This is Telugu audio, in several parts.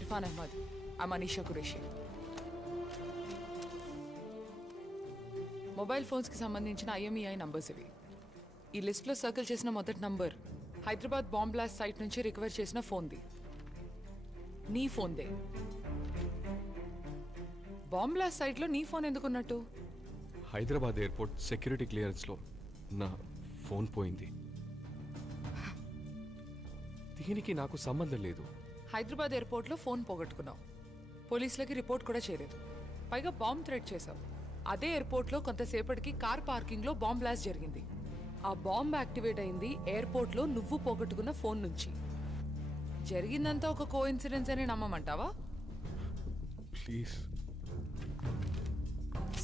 ఇర్ఫాన్ అహ్మద్, మనీషా కురేషి. మొబైల్ ఫోన్స్కి సంబంధించిన IMEI నంబర్స్ ఇవి. ఈ లిస్ట్లో సర్కిల్ చేసిన మొదటి number Hyderabad bomb blast site నుంచి రికవర్ చేసిన ఫోన్ది. నీ ఫోన్దే. బాంబ్ బ్లాస్ట్ సైట్లో నీ ఫోన్ ఎందుకున్నట్టు? హైదరాబాద్ ఎయిర్పోర్ట్ సెక్యూరిటీ క్లియరెన్స్లో నా ఫోన్ పోయింది. దీనికి నాకు సంబంధం లేదు. హైదరాబాద్ ఎయిర్పోర్ట్లో ఫోన్ పోగొట్టుకున్నావు. పోలీసులకి రిపోర్ట్ కూడా చేయలేదు. పైగా బాంబ్ థ్రెట్ చేశావు. అదే ఎయిర్పోర్ట్లో కొంతసేపటికి కార్ పార్కింగ్లో బాంబ్ బ్లాస్ట్ జరిగింది. ఆ బాంబ్ యాక్టివేట్ అయింది ఎయిర్పోర్ట్లో నువ్వు పోగొట్టుకున్న ఫోన్ నుంచి. జరిగిందంతా ఒక కోఇన్సిడెన్స్ అని నమ్మమంటావా? ప్లీజ్.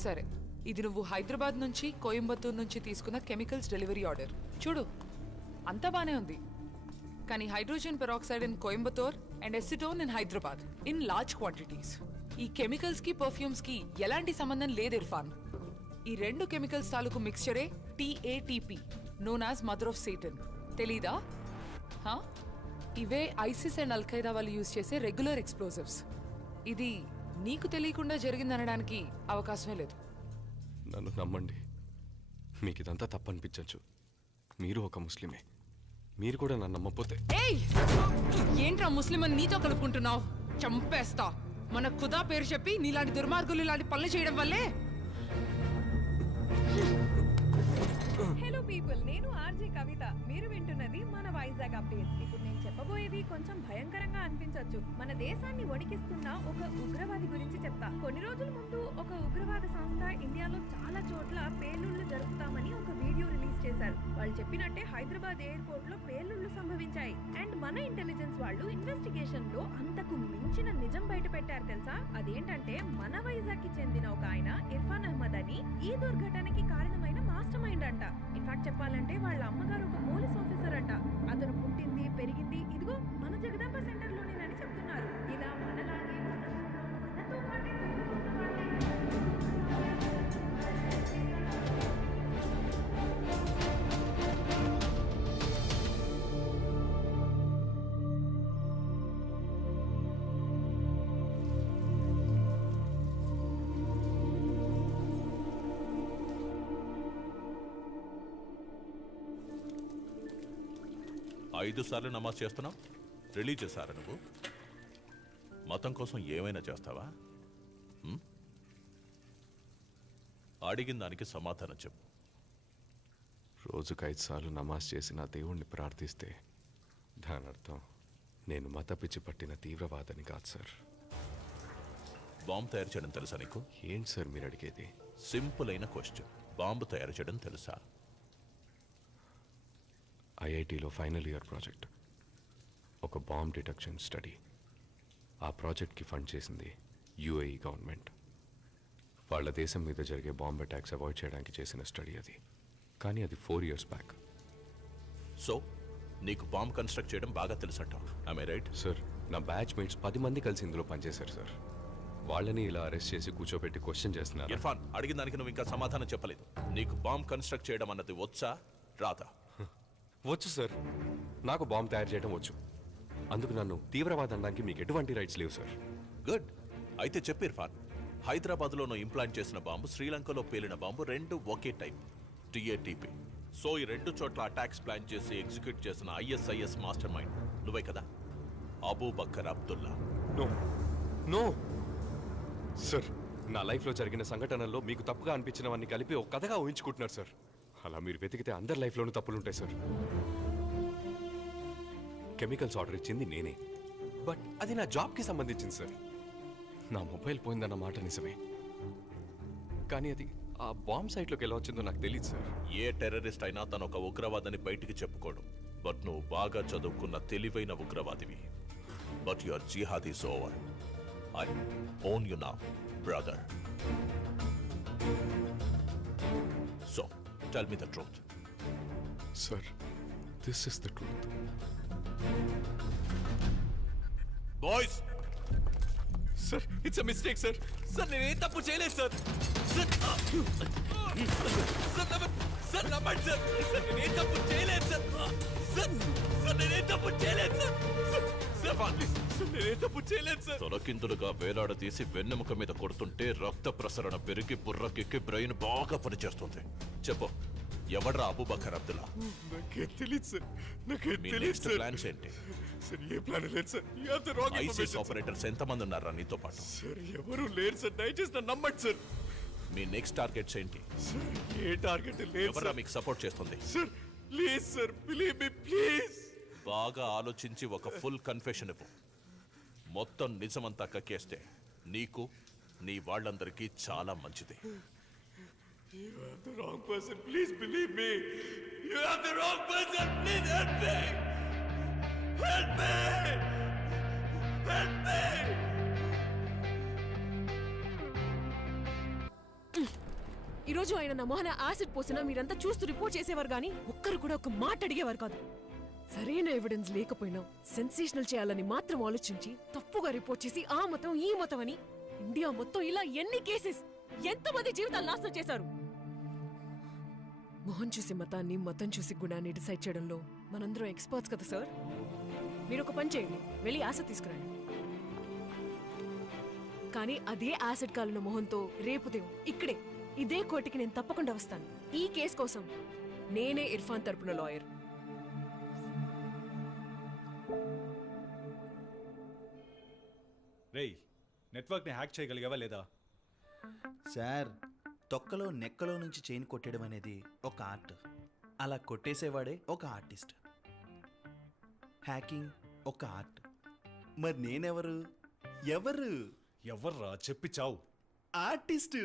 సరే, ఇది నువ్వు హైదరాబాద్ నుంచి కోయంబత్తూర్ నుంచి తీసుకున్న కెమికల్స్ డెలివరీ ఆర్డర్. చూడు, అంతా బానే ఉంది. కానీ hydrogen peroxide in Coimbatore and acetone in Hyderabad in large quantities. ఈ కెమికల్స్ కి పర్ఫ్యూమ్స్ కి ఎలాంటి సంబంధం లేదు ఇర్ఫాన్. ఈ రెండు కెమికల్స్ తాలూకు మిక్స్చరే TATP, known as mother of Satan. తెలీదా? ఇవే ఐసిస్ అండ్ అల్ఖైదా వాళ్ళు యూజ్ చేసే రెగ్యులర్ ఎక్స్ప్లోజివ్స్. ఇది నీకు తెలియకుండా జరిగిందనడానికి అవకాశమే లేదు. నన్ను నమ్మండి, మీకు ఇదంతా తప్పనిపించచ్చు. మీరు ఒక ముస్లిమే. మీరు కూడా నన్ను నమ్మపోతే. ఏంట్రా ముస్లిం అని నీతో కలుపుకుంటున్నావు? చంపేస్తా. మన ఖుదా పేరు చెప్పి నీలాంటి దుర్మార్గులు ఇలాంటి పనులు చేయడం వల్లే. హలో పీపుల్, నేను ఆర్జే కవిత. మీరు వింటున్నది మన వైజాగ్ అప్డేట్స్. ఇప్పుడు నేను చెప్పబోయేది కొంచెం భయంకరంగా అనిపించవచ్చు. మన దేశాన్ని వణికిస్తున్న ఒక ఉగ్రవాది గురించి చెప్తా. కొన్ని రోజుల ముందు ఒక ఉగ్రవాద సంస్థ ఇండియాలో చాలా చోట్ల పేలుళ్లు జరుపుతామని ఒక వీడియో రిలీజ్ చేశారు. వాళ్ళు చెప్పినట్టే హైదరాబాద్ ఎయిర్పోర్ట్ లో పేలుళ్లు సంభవించాయి. అండ్ మన ఇంటెలిజెన్స్ వాళ్ళు ఇన్వెస్టిగేషన్ లో అంతకు మించిన నిజం బయట పెట్టారు తెలుసా? అదేంటంటే మన వైజాగ్ కి చెందిన ఒక ఆయన ఇర్ఫాన్ అహ్మద్ అని ఈ దుర్ఘటనకి కారణమైన మాస్టర్ మైండ్ అంట. ఇన్ఫాక్ట్ చెప్పాలంటే వాళ్ళ అమ్మగారు ఒక పోలీస్ ఆఫీసర్ అంట. అతను పుట్టింది పెరిగింది ఇదిగో మన జగదాంబ సెంటర్ లోనేనని చెప్తున్నారు. ఇలా మనలాగే మనతో పాటే తిరుగుతున్న వాళ్ళే. 5 సార్లు నమాజ్ చేస్తున్నావు. రిలీజియస్ సారా నువ్వు? మతం కోసం ఏమైనా చేస్తావా? అడిగిన దానికి సమాధానం చెప్పు. రోజుకు 5 సార్లు నమాజ్ చేసి నా దేవుణ్ణి ప్రార్థిస్తే దాని అర్థం నేను మత పిచ్చి పట్టిన తీవ్రవాదని కాదు సార్. బాంబు తయారు చేయడం తెలుసా నీకు? ఏంటి సార్ మీరు అడిగేది? సింపుల్ అయిన క్వశ్చన్. బాంబు తయారు చేయడం తెలుసా? IITలో ఫైనల్ ఇయర్ ప్రాజెక్ట్ ఒక బాంబ్ డిటెక్షన్ స్టడీ. ఆ ప్రాజెక్ట్కి ఫండ్ చేసింది UAE గవర్నమెంట్. వాళ్ళ దేశం మీద జరిగే బాంబ్ అటాక్స్ అవాయిడ్ చేయడానికి చేసిన స్టడీ అది. కానీ అది 4 years బ్యాక్. సో నీకు బాంబ్ కన్స్ట్రక్ట్ చేయడం బాగా తెలుసు అంటావు. I right? సార్, నా బ్యాచ్ మేట్స్ 10 మంది కలిసి ఇందులో పనిచేశారు సార్. వాళ్ళని ఇలా అరెస్ట్ చేసి కూర్చోబెట్టి క్వశ్చన్ చేస్తున్నారు. ఇర్ఫాన్, అడిగిన దానికి నువ్వు ఇంకా సమాధానం చెప్పలేదు. నీకు బాంబ్ కన్స్ట్రక్ట్ చేయడం అన్నది వచ్చా రాదా? వచ్చు సార్, నాకు బాంబ్ తయారు చేయడం వచ్చు. అందుకు నన్ను తీవ్రవాదం అనడానికి మీకు ఎటువంటి రైట్స్ లేవు సార్. గుడ్. అయితే చెప్పు ఇర్ఫాన్, హైదరాబాద్లోనూ ఇంప్లాంట్ చేసిన బాంబు, శ్రీలంకలో పేలిన బాంబు రెండు ఒకే టైప్, TATP. సో ఈ 2 చోట్ల అటాక్స్ ప్లాన్ చేసి ఎగ్జిక్యూట్ చేసిన ISIS మాస్టర్ మైండ్ నువ్వే కదా? Abu Bakr Abdullah. No no sir, నా లైఫ్లో జరిగిన సంఘటనల్లో మీకు తప్పుగా అనిపించినవన్నీ కలిపి ఒక కథగా ఊహించుకుంటున్నారు సార్. అలా మీరు వెతికితే అందరి లైఫ్లోనూ తప్పులుంటాయి సార్. కెమికల్స్ ఆర్డర్ ఇచ్చింది నేనే, బట్ అది నా జాబ్కి సంబంధించింది సార్. నా మొబైల్ పోయిందన్న మాట నిజమే, కానీ అది ఆ బాంబ్ సైట్లోకి ఎలా వచ్చిందో నాకు తెలియదు సార్. ఏ టెర్రరిస్ట్ అయినా తను ఒక ఉగ్రవాదని బయటికి చెప్పుకోడు. బట్ నువ్వు బాగా చదువుకున్న తెలివైన ఉగ్రవాదివి. But your jihad is over. I own you now, brother. So tell me the truth. Sir, this is the truth. Boys, sir, it's a mistake sir. Sir, నేనేం తప్పు చేయలేదు సార్. సార్ నమ్మండి సార్. సార్ నేనేం తప్పు చేయలేదు సార్. సార్ సార్ నేనేం తప్పు చేయలేదు సార్. సార్ ప్లీజ్ సార్ నేనేం తప్పు చేయలేదు సార్. తొలకిందులుగా వేలాడదీసి వెన్నెముక మీద కొడుతుంటే రక్త ప్రసరణ పెరిగి బుర్రకెక్కి బ్రెయిన్ బాగా పనిచేస్తుంది. చెప్పు, ఎవడ్రా అబూబకర్ అబ్దుల్లా? నాకే తెలియదు సార్. నాకే మీ తెలియదు నెక్స్ట్ సార్. ప్లాన్స్ ఏంటి? సార్ ఏ ప్లాన్ లేదు sir. You have the wrong ICS information. Operators ఎంతమంది ఉన్నారా నీతో పాటు? సార్ ఎవరు లేరు సార్. దయచేసి నన్ను నమ్మండి సార్. మీ నెక్స్ట్ టార్గెట్స్ ఏంటి? సార్ ఏ టార్గెట్ లేదు ఎవరా సార్. మీకు సపోర్ట్ చేస్తుంది? Sir please sir, believe me please. బాగా ఆలోచించి ఒక ఫుల్ కన్ఫెషన్ ఇవ్వు. మొత్తం నిజమంతా కక్కేస్తే నీకు నీ వాళ్ళందరికీ చాలా మంచిది. You have the wrong person. Please believe me. You have the wrong person. Please help me. Help me. Help me. ఈరోజు ఆయన నా మొహన యాసిడ్ పోసినా మీరంతా చూస్తూ రిపోర్ట్ చేసేవారు కానీ ఒక్కరు కూడా ఒక మాట అడిగేవారు కాదు. సరైన ఎవిడెన్స్ లేకపోయినా సెన్సేషనల్ చేయాలని మాత్రం ఆలోచించి తప్పుగా రిపోర్ట్ చేసి ఆ మతం ఈ మతం అని ఇండియా మొత్తం ఇలా ఎన్ని కేసెస్, ఎంతమంది జీవితాలు నాశనం చేశారు. మొహం చూసి మతాన్ని, మతం చూసి గుణాన్ని డిసైడ్ చేయడంలో మనందరం ఎక్స్పర్ట్స్ కదా సార్. మీరు ఒక పని చేయండి, వెళ్ళి యాసిడ్ తీసుకురండి. కానీ అదే యాసిడ్ కాలిన మొహంతో రేపు ఉదయం ఇక్కడే ఇదే కోర్టుకి నేను తప్పకుండా వస్తాను. ఈ కేసు కోసం నేనే ఇర్ఫాన్ తరపున లాయర్. రేయ్, నెట్వర్క్ని హ్యాక్ చేయగలిగావా లేదా? సార్, తొక్కలో నెక్కలో నుంచి చైన్ కొట్టడం అనేది ఒక ఆర్ట్. అలా కొట్టేసేవాడే ఒక ఆర్టిస్ట్. హ్యాకింగ్ ఒక ఆర్ట్. మరి నేనెవరు? ఎవరు? ఎవర్రా చెప్పి చావు. ఆర్టిస్టు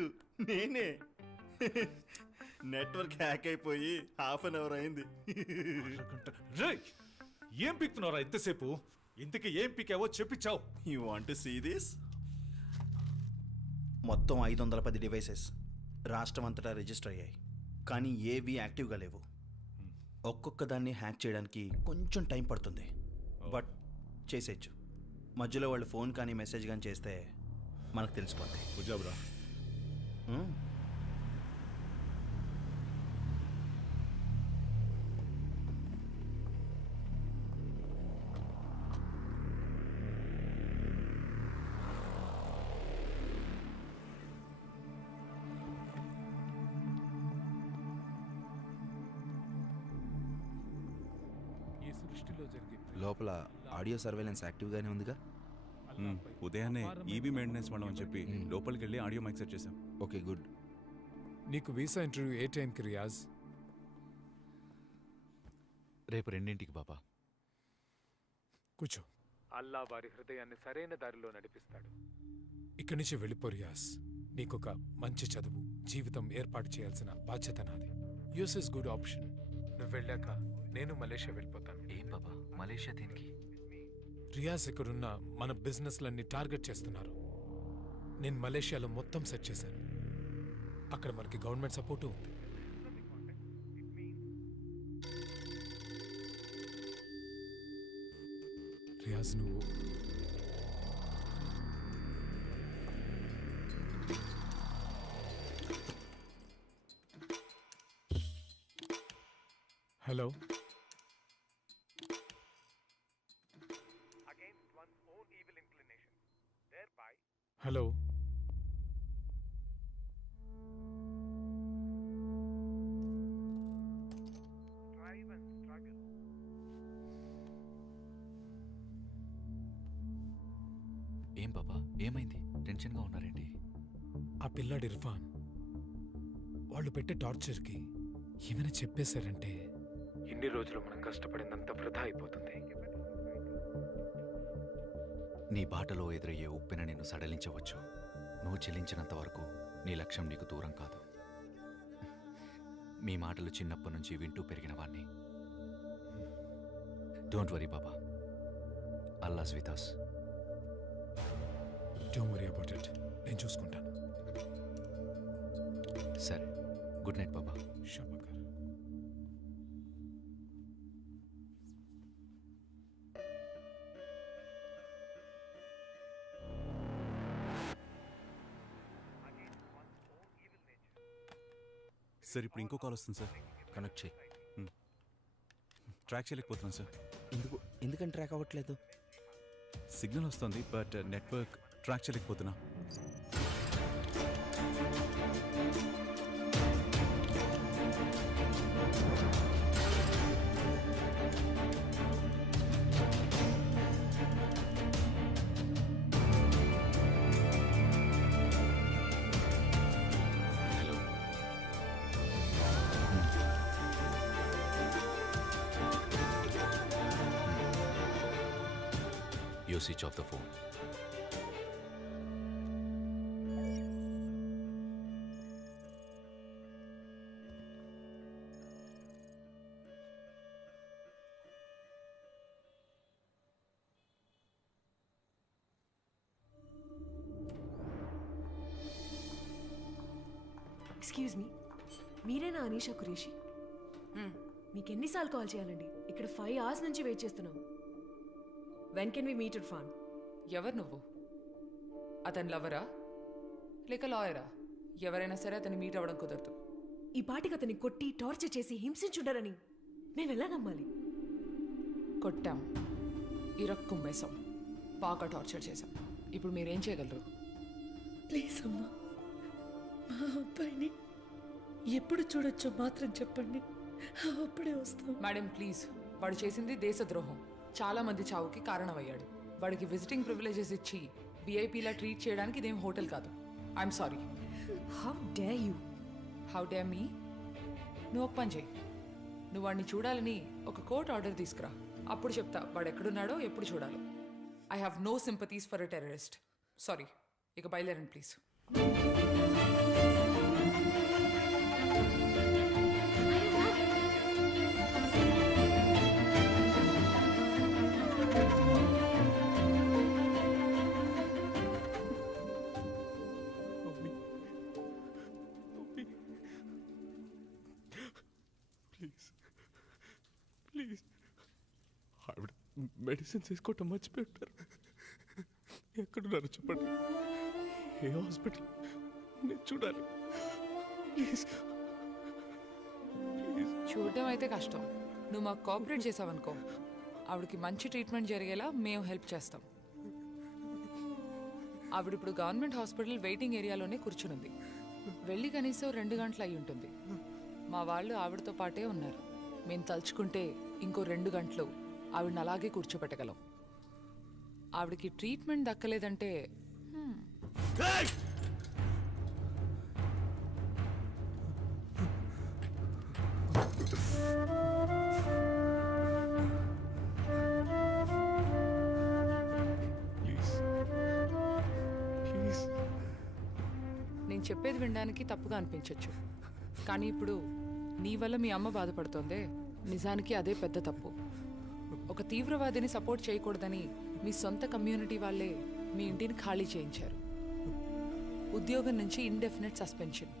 నేనే. నెట్వర్క్ హ్యాక్ అయిపోయి ½ అవర్ అయింది. రేయ్, ఏం పీక్తున్నారా ఇంతసేపు? ఇంతకీ ఏం పీకావో చెప్పి చావు. You want to see this? మొత్తం 510 డివైసెస్ రాష్ట్రం అంతటా రిజిస్టర్ అయ్యాయి. కానీ ఏవి యాక్టివ్గా లేవు. ఒక్కొక్క దాన్ని హ్యాక్ చేయడానికి కొంచెం టైం పడుతుంది, బట్ చేసేయచ్చు. మధ్యలో వాళ్ళు ఫోన్ కానీ మెసేజ్ కానీ చేస్తే మనకు తెలిసిపోతాయి. గుజాబ్రా, లోపల ఆడియో సర్వేలెన్స్ యాక్టివ్గానే ఉందిగా? ఉదయాన్నే ఈవీ మెయింటెనెన్స్ వాళ్ళం అని చెప్పి లోపలికి వెళ్ళి ఆడియో మైక్ సెట్ చేశాం. Okay, good. నీకు వీసా ఇంటర్వ్యూ ఏ టైంకి రియాజ్? రేపు 2:00 బాబా. కూర్చో. అల్లా వారి హృదయాన్ని సరైన దారిలో నడిపిస్తాడు. ఇక్కడి నుంచి వెళ్ళిపో రియాజ్. నీకొక మంచి చదువు, జీవితం ఏర్పాటు చేయాల్సిన బాధ్యత నాది. US is good option. నువ్వు వెళ్ళాక నేను మలేషియా వెళ్ళిపోతాను. ఏం బాబా, మలేషియా దేనికి? రియాజ్ ఇక్కడున్న మన బిజినెస్లన్నీ టార్గెట్ చేస్తున్నారు. నేను మలేషియాలో మొత్తం సెట్ చేశాను. అక్కడ మనకి గవర్నమెంట్ సపోర్టు ఉంది. రియాజ్, నువ్వు హలో. హలో. ఏం బాబా, ఏమైంది? టెన్షన్గా ఉన్నారేంటి? ఆ పిల్లాడు ఇర్ఫాన్, వాళ్ళు పెట్టే టార్చర్కి ఏమైనా చెప్పేశారంటే ఇన్ని రోజులు మనం కష్టపడిందంతా వృధా అయిపోతుంది. నీ బాటలో ఎదురయ్యే ఉప్పెన నిన్ను సడలించవచ్చు. నువ్వు చెల్లించినంత వరకు నీ లక్ష్యం నీకు దూరం కాదు. మీ మాటలు చిన్నప్పటి నుంచి వింటూ పెరిగిన వాణ్ణి. డోంట్ వరీ బాబా, Allah's with us. Don't worry about it, నేను చూసుకుంటాను. సరే, గుడ్ నైట్ బాబా. షబాకర్. సార్ ఇప్పుడు ఇంకో కాల్ వస్తుంది సార్. కనెక్ట్ చేయి. ట్రాక్ చేయలేకపోతున్నాను సార్. ఎందుకని ట్రాక్ అవ్వట్లేదు? సిగ్నల్ వస్తుంది బట్ నెట్వర్క్ ట్రాక్ చేయలేకపోతున్నా. You switch off the phone. Excuse me, మీరేనా అనీషా కురేషి? మీకు ఎన్నిసార్లు కాల్ చేయాలండి? ఇక్కడ 5 hours నుంచి వెయిట్ చేస్తున్నాం. When can we meet Irfan? ఎవరు నువ్వు? అతని లవరా లేక లాయరా? ఎవరైనా సరే అతన్ని మీట్ అవ్వడం కుదరదు. ఈ పాటికి అతన్ని కొట్టి టార్చర్ చేసి హింసించుంటారని మేము ఎలా నమ్మాలి? కొట్టాం, ఇరక్కుమ్మేశాం, బాగా టార్చర్ చేశాం. ఇప్పుడు మీరేం చేయగలరు? ప్లీజ్ అమ్మా, మా అబ్బాయిని ఎప్పుడు చూడొచ్చో మాత్రం చెప్పండి, అప్పుడే వస్తాం. మేడం ప్లీజ్, వాడు చేసింది దేశద్రోహం, చాలా మంది చావుకి కారణమయ్యాడు. వాడికి విజిటింగ్ ప్రివిలేజెస్ ఇచ్చి విఐపీలా ట్రీట్ చేయడానికి ఇదేం హోటల్ కాదు. I'm sorry. How dare you? How dare me? నువ్వు ఒక పని చేయి, నువ్వు వాడిని చూడాలని ఒక కోర్ట్ ఆర్డర్ తీసుకురా, అప్పుడు చెప్తా వాడు ఎక్కడున్నాడో ఎప్పుడు చూడాలో. I have no sympathies for a terrorist. Sorry, ఇక బయలుదేరండి ప్లీజ్. ప్లీజ్ ఆవిడ మెడిసిన్స్ వేసుకోవటం మర్చిపోయారు. ఎక్కడున్నారు చెప్పండి, ఏ హాస్పిటల్? నేను చూడాలి ప్లీజ్. చూడటం అయితే కష్టం, నువ్వు మాకు కోఆపరేట్ చేసావనుకో ఆవిడకి మంచి ట్రీట్మెంట్ జరిగేలా మేము హెల్ప్ చేస్తాం. ఆవిడ ఇప్పుడు గవర్నమెంట్ హాస్పిటల్ వెయిటింగ్ ఏరియాలోనే కూర్చునుంది. వెళ్ళి కనీసం 2 గంటలు అయి ఉంటుంది. మా వాళ్ళు ఆవిడతో పాటే ఉన్నారు. మేము తలుచుకుంటే ఇంకో 2 గంటలు ఆవిడని అలాగే కూర్చోపెట్టగలం. ఆవిడకి ట్రీట్మెంట్ దక్కలేదంటే నేను చెప్పేది వినడానికి తప్పుగా అనిపించవచ్చు, కానీ ఇప్పుడు నీ వల్ల మీ అమ్మ బాధపడుతోందే, నిజానికి అదే పెద్ద తప్పు. ఒక తీవ్రవాదిని సపోర్ట్ చేయకూడదని మీ సొంత కమ్యూనిటీ వాళ్ళే మీ ఇంటిని ఖాళీ చేయించారు. ఉద్యోగం నుంచి ఇండెఫినెట్ సస్పెన్షన్.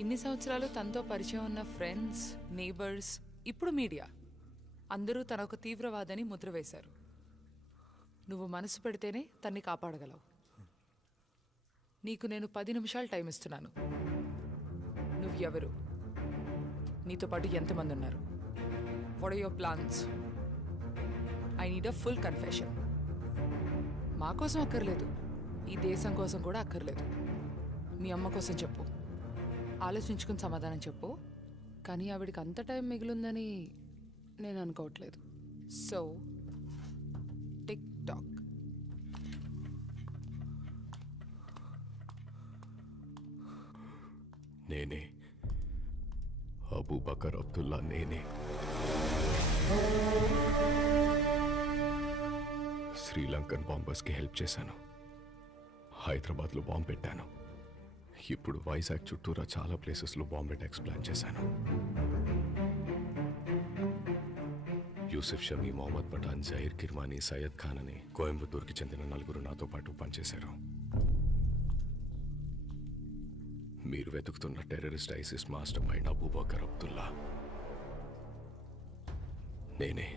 ఇన్ని సంవత్సరాలు తనతో పరిచయం ఉన్న ఫ్రెండ్స్, నేబర్స్, ఇప్పుడు మీడియా అందరూ తన ఒక తీవ్రవాదని ముద్ర వేశారు. నువ్వు మనసు పెడితేనే తన్ని కాపాడగలవు. నీకు నేను 10 నిమిషాలు టైం ఇస్తున్నాను. నువ్వు ఎవరు? నీతో పాటు ఎంతమంది ఉన్నారు? What are your plans? I need a full confession. మా కోసం అక్కర్లేదు, ఈ దేశం కోసం కూడా అక్కర్లేదు. మీ అమ్మ కోసం చెప్పు, ఆలోచించుకుని సమాధానం చెప్పు. కానీ ఆవిడికి అంత టైం మిగిలిందని నేను అనుకోవట్లేదు. So tick talk. నేనే అబూబకర్ అబ్దుల్లా, నేనే శ్రీలంకన్ బాంబర్స్కి హెల్ప్ చేశాను. హైదరాబాద్లో బాంబు పెట్టాను. ఇప్పుడు వైజాగ్ చుట్టూరా చాలా ప్లేసెస్లో బాంబ్ అటాక్స్ ప్లాన్ చేశాను. యూసుఫ్ షమీ, మొహమ్మద్ పఠాన్, జహీర్ కిర్మానీ, సయ్యద్ ఖాన్ అని కోయంబత్తూర్కి చెందిన 4 నాతో పాటు పనిచేశారు. మీరు వెతుకుతున్న terrorist ISIS master mind Abu Bakr Abdullah నేనే.